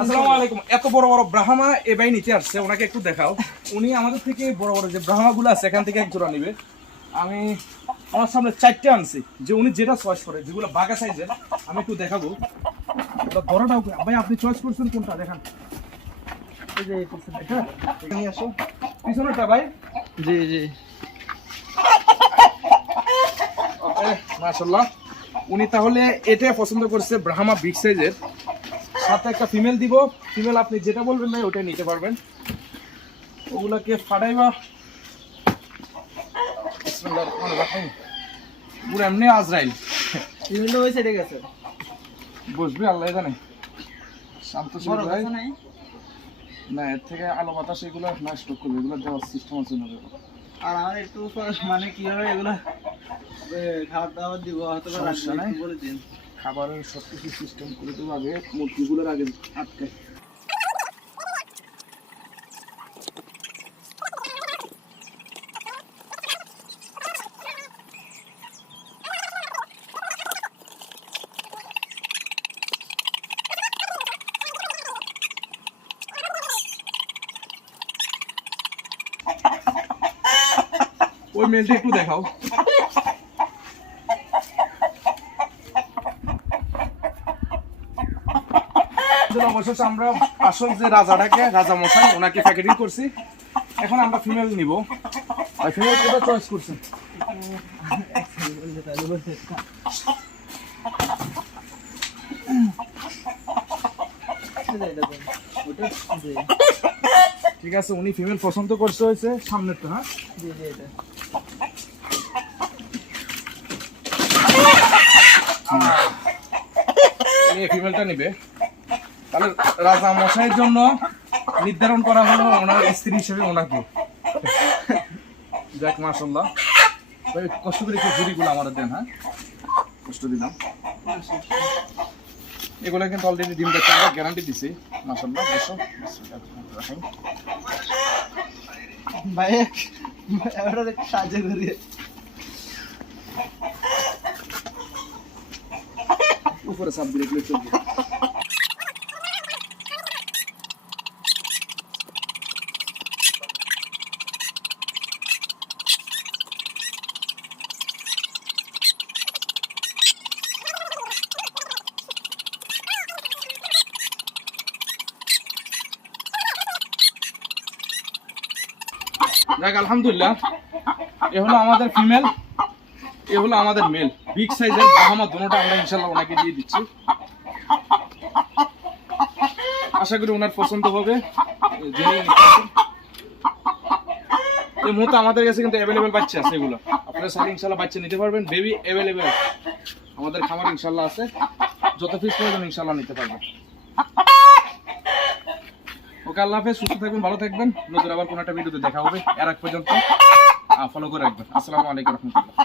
আসসালামু আলাইকুম। এত বড় বড় ব্রাহ্মা এবাই নিতে আসছে ওনাকে একটু দেখাও। উনি আমাদের থেকে বড় বড় যে ব্রাহ্মাগুলো আছে এখান থেকে এক জোড়া নিবে। আমি আমার সামনে চারটে আনছি যে উনি যেটা চয়েস করে যেগুলো বাঘা সাইজের আমি একটু দেখাবো। বড়টাও ভাই আপনি চয়েস করছেন কোনটা? দেখান। এই যে এটা এটা নিয়ে আসো। পিছনেরটা ভাই। জি জি। ওকে মাশাল্লাহ উনি তাহলে এটা পছন্দ করছে ব্রাহ্মা বিগ সাইজের সাথে একটা ফিমেল দিব। ফিমেল আপনি যেটা বলবেন ভাই ওটাই নিতে পারবেন। ওগুলাকে ফাটাইবা। পুরো এমনি আজরাইল। বিভিন্ন হয়েছে ঠিক আছে বসবে আল্লাহ জানে। শান্ত ভাই। না এর থেকে আলো বাতাস এগুলো নষ্ট করবে এগুলো দেওয়ার সিস্টেম আছে না আর আমার একটু মানে কীভাবে এগুলো এ, খাবার দাবার দিব হয়তো। বলে দিন। খাবারের সব কিছু সিস্টেম করে দেবো আগে মুরগিগুলোর আগে আটকে ওই মেলটা একটু দেখাও। আসলে অবশেষে আমরা আসল যে রাজাটাকে রাজা মশাই ওনাকে প্যাকেটিং করছি। এখন আমরা ফিমেল নিব। আর ফিমেল কোটা চয়েস? জি ঠিক আছে উনি ফিমেল পছন্দ করছে হয়েছে সামনেরটা হ্যাঁ? জি এটা ফিমেলটা নিবে। তাহলে রাজা মশাইয়ের জন্য নির্ধারণ করা হলো ওনার স্ত্রী হিসেবে ওনাকে। যাক মাসাল্লাহ কষ্ট করে একটু ঝুড়িগুলো আমাদের দেন হ্যাঁ? কষ্ট দিলাম। এগুলো কিন্তু অলরেডি ডিম দেখতে আমরা গ্যারান্টি দিছি। মাসাল্লাহ বসো রাখেন ভাই সাহায্য করি উপরে দিলে এগুলো চলবে। যাক আলহামদুলিল্লাহ। এ হলো আমাদের ফিমেল এ হলো আমাদের মেল বিগ সাইজের বাহামা দুটোটা আমরা ইনশাল্লাহ ওনাকে দিয়ে দিচ্ছি। আশা করি ওনার পছন্দ হবে। এই মুহূর্তে আমাদের কাছে কিন্তু অ্যাভেলেবেল বাচ্চা আছে এগুলো। আপনারা চাইলে ইনশাল্লাহ বাচ্চা নিতে পারবেন। বেবি অ্যাভেলেবেল আমাদের খামার ইনশাল্লাহ আছে। যত পিস প্রয়োজন ইনশাল্লাহ নিতে পারবেন। ওকে আল্লাহ হাফেজ, সুস্থ থাকবেন, ভালো থাকবেন। নতুন আবার কোনো একটা ভিডিওতে দেখা হবে। এর আগ পর্যন্ত ফলো করে রাখবেন। আসসালামু আলাইকুম রহমতুল্লাহ।